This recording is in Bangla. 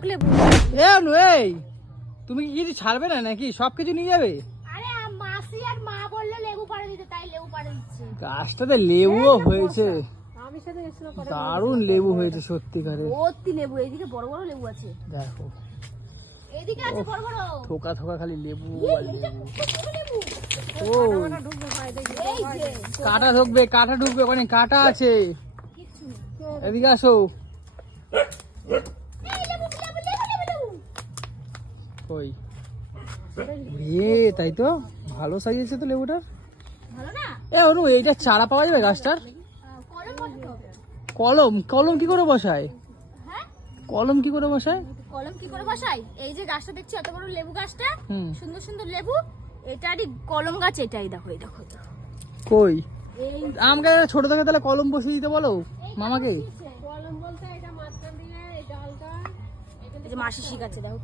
টক লেবু। এই তুমি কি কিছু ছাড়বে না নাকি? সবকিছু নিয়ে যাবে? আরে মাসি আর মা বললে লেবু পাড়ে দিতে, তাই লেবু পাড়ে দিচ্ছে। গাছটাতে লেবুও হয়েছে, দারুণ লেবু হয়েছে সত্যিকারে। ভর্তি লেবু, এইদিকে বড় বড় লেবু আছে, দেখো এইদিকে আছে বড় বড় থোকা থোকা খালি লেবু আর লেবু। ও কাঁটা ঢুকবে, কাঁটা ঢুকবে, ওখানে কাঁটা আছে। এদিকে আসো। কই তাই তো ভালো সাজিয়েছে তো লেবুটার। ভালো না? অনু এইটা চারা পাওয়া যাবে গাছটার? কলম কলম কি করে বসায়? হ্যাঁ, কলম কি করে বসায়? কলম কি করে বসাই? এই যে গাছটা দেখছি এত বড় লেবু গাছটা, সুন্দর সুন্দর লেবু, এটারই কলম গাছ। এটাই দেখো, এই দেখো কই আমাকে ছোট থেকে তাহলে কলম বসিয়ে দিতে বলো মামাকে। কলম বলতে এটা মাঝখান দিয়ে এই ডালটা, এই যে মাসি শিখাচ্ছে দেখো।